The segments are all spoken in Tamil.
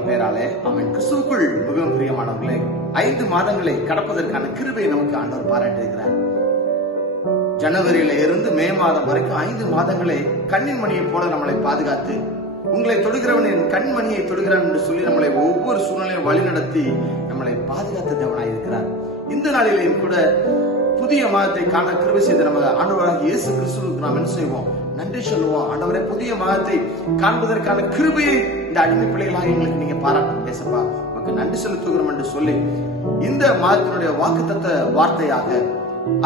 வார்த்தையின் பெயராலே அவன் கிறிஸ்துவுக்குள் மிகவும் பிரியமானவர்களே, 5 மாதங்களை கடப்பதற்கான கிருபையை நமக்கு ஆண்டவர் பாராட்டியிருக்கிறார். ஜனவரியில இருந்து மே மாதம் வரைக்கும் 5 மாதங்களை கண்ணின் மணியை போல நம்மளை பாதுகாத்து, உங்களை தொடுகிறவன் என் கண்மணியை தொடுகிறான் என்று சொல்லி நம்மளை ஒவ்வொரு சூழ்நிலையும் வழிநடத்தி நம்மளை பாதுகாத்த தேவனாய் இருக்கிறார். இந்த நாளிலேயும் கூட புதிய மாதத்தை காண கிருபை செய்த நம்ம ஆண்டவராக இயேசு கிறிஸ்துவுக்கு நாம் என்ன செய்வோம்? நன்றி சொல்லுவோம். ஆண்டவரே, புதிய மாதத்தை காண்பதற்கான கிருபையை இந்த அடிமை பிள்ளைகளாக எங்களுக்கு நீங்க பாராட்டணும் ஏசப்பா, நமக்கு நன்றி செலுத்துகிறோம் என்று சொல்லி இந்த மாதத்தினுடைய வாக்குத்தத்த வார்த்தையாக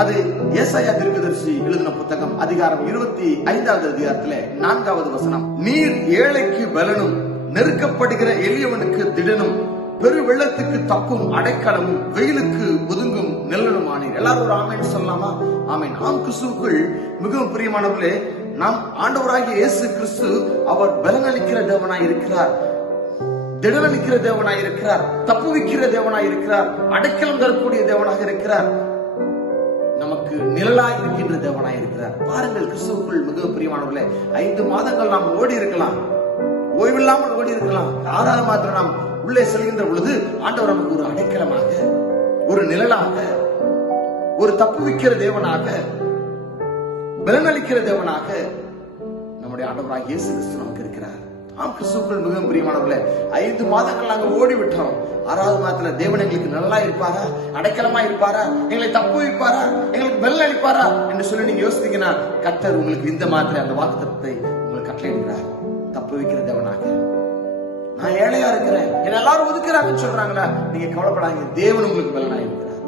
அது ஏசாயா தீர்க்கதரிசி எழுதின புத்தகம் அதிகாரம் 25வது அதிகாரத்திலே 4வது வசனம், நீர் ஏழைக்கு பலனும் நெருக்கப்படுகிற எளியவனுக்கு திடனும் பெரு வெள்ளத்துக்கு தப்பும் அடைக்கலமும் வெயிலுக்கு ஒதுங்கும் நெல்லனுமானீர். எல்லாரும் ஒரு ஆமென் சொல்லலாமா? ஆமென். ஆம், கிறிஸ்துவுக்குள் மிகவும் பிரியமானவர்களே, நாம் ஆண்டவராகிய இயேசு கிறிஸ்து அவர் பலனளிக்கிற தேவனாய் இருக்கிறார், திடனளிக்கிற தேவனாய் இருக்கிறார், தப்புவிக்கிற தேவனாய் இருக்கிறார், அடைக்கலம் தரக்கூடிய தேவனாக இருக்கிறார், நமக்கு நிழலாய் இருக்கின்ற தேவனாய் இருக்கிறார். பாருங்கள், கிறிஸ்துவுக்குள் மிகவும் பிரியமானவர்களே, 5 மாதங்கள் நாம் ஓடி இருக்கலாம், ஓய்வில்லாமல் ஓடி இருக்கலாம். 6வது மாதத்தில் நாம் உள்ளே செல்கின்ற பொழுது ஆண்டவர் நமக்கு ஒரு அடைக்கலமாக, ஒரு நிழலாக, ஒரு தப்புவிக்கிற தேவனாக, பலனளிக்கிற தேவனாக நம்முடைய ஆண்டவராக இயேசு கிறிஸ்து நமக்கு இருக்கிறார். ஆம், கிறிஸ்துவுக்குள் மிகவும் பிரியமானவர்களே, 5 மாதங்கள் நாங்கள் ஓடிவிட்டோம். 6வது மாதத்துல தேவன் எங்களுக்கு நல்லா இருப்பாரா, அடைக்கலமா இருப்பாரா, எங்களை தப்பு வைப்பாரா, எங்களுக்கு பலன் அளிப்பாரா என்று சொல்லி நீங்க யோசித்தீங்கன்னா, கர்த்தர் உங்களுக்கு இந்த மாதிரி அந்த வாக்குத்தத்தத்தை உங்களுக்கு கட்டளையிடுகிறார். தப்பு வைக்கிற தேவனாக, நான் ஏழையா இருக்கிறேன், என்ன எல்லாரும் ஒதுக்குறாங்கன்னு சொல்றாங்களா, நீங்க கவலைப்படாதீங்க, தேவன் உங்களுக்கு பலனா இருக்கிறார்.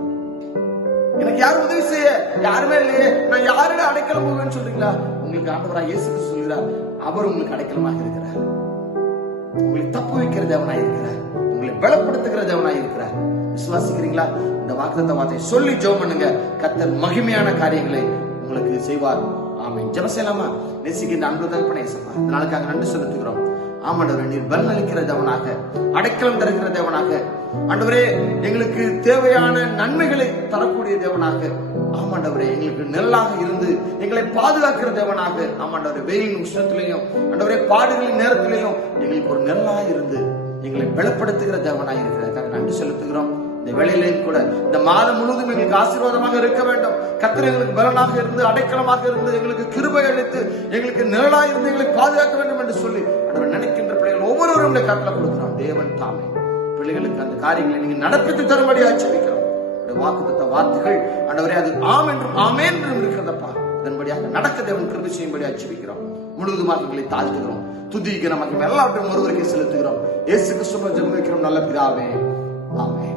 எனக்கு யாரும் உதவி செய்ய யாருமே இல்லையே, நான் யாருடைய அடைக்கலம் போவேன்னு சொல்றீங்களா, உங்களுக்கு ஆண்டவராக இயேசு கிறிஸ்து சொல்கிறார், அவர் உங்களுக்கு அடைக்கலமாக இருக்கிறார், உங்களை தப்பு வைக்கிற தேவனாய் இருக்கிறார், உங்களை பலப்படுத்துகிற தேவனாய் இருக்கிறார். விசுவாசிக்கிறீங்களா? இந்த வாக்குத்தத்த வார்த்தையை சொல்லி ஜெபம் பண்ணுங்க, கர்த்தர் மகிமையான காரியங்களை உங்களுக்கு செய்வார். ஆமென். ஜெபம் செய்யலாமா? நேசிக்கின்ற அன்பு தகப்பனே இயேசுவா, இந்த நாளுக்காக நன்றி செலுத்துகிறோம். ஆமாண்டவரே, நீர் பலன் அளிக்கிற தேவனாக, அடைக்கலம் தருகிற தேவனாக, ஆண்டவரே எங்களுக்கு தேவையான நன்மைகளை தரக்கூடிய தேவனாக, ஆமாண்டவரே எங்களுக்கு நெல்லாக இருந்து எங்களை பாதுகாக்கிற தேவனாக, ஆமாண்டவரே வெயிலின் உஷ்ணத்திலையும் ஆண்டவரே பாடுகளின் நேரத்திலையும் எங்களுக்கு ஒரு நெல்லாக இருந்து எங்களை பலப்படுத்துகிற தேவனாக இருக்கிறதுக்காக நன்றி செலுத்துகிறோம். இந்த வேளையிலேயும் கூட இந்த மாதம் முழுவதும் எங்களுக்கு ஆசீர்வாதமாக இருக்க வேண்டும். கர்த்தர் எங்களுக்கு பலனாக இருந்து, அடைக்கலமாக இருந்து, எங்களுக்கு கிருபை அளித்து, எங்களுக்கு நிழலாக இருந்து எங்களை பாதுகாக்க வேண்டும் என்று சொல்லி ஆண்டவர் நினைக்கின்ற பிள்ளைகள் ஒவ்வொருவரும் கருத்துல கொடுக்கிறோம். தேவன் தாமே பிள்ளைகளுக்கு அந்த காரியங்களை நீங்க நடப்பித்து தரும்படி ஆச்சரிக்கிறோம். வாக்குத்தத்த வார்த்தைகள் ஆண்டவரே அது ஆம் என்றும் ஆமென் என்றும் இருக்கிறதப்பா, அதன்படியாக நடக்க தேவன் கிருபை செய்யும்படி ஆச்சரிக்கிறோம். முழுவதுமாக எங்களை தாழ்த்துகிறோம், துதிக்க நமக்கு எல்லாவற்றையும் ஒருவருக்கே செலுத்துகிறோம். இயேசு கிறிஸ்துவின் ஜெபம் வைக்கிறோம் நல்ல பிதாவே, ஆமென்.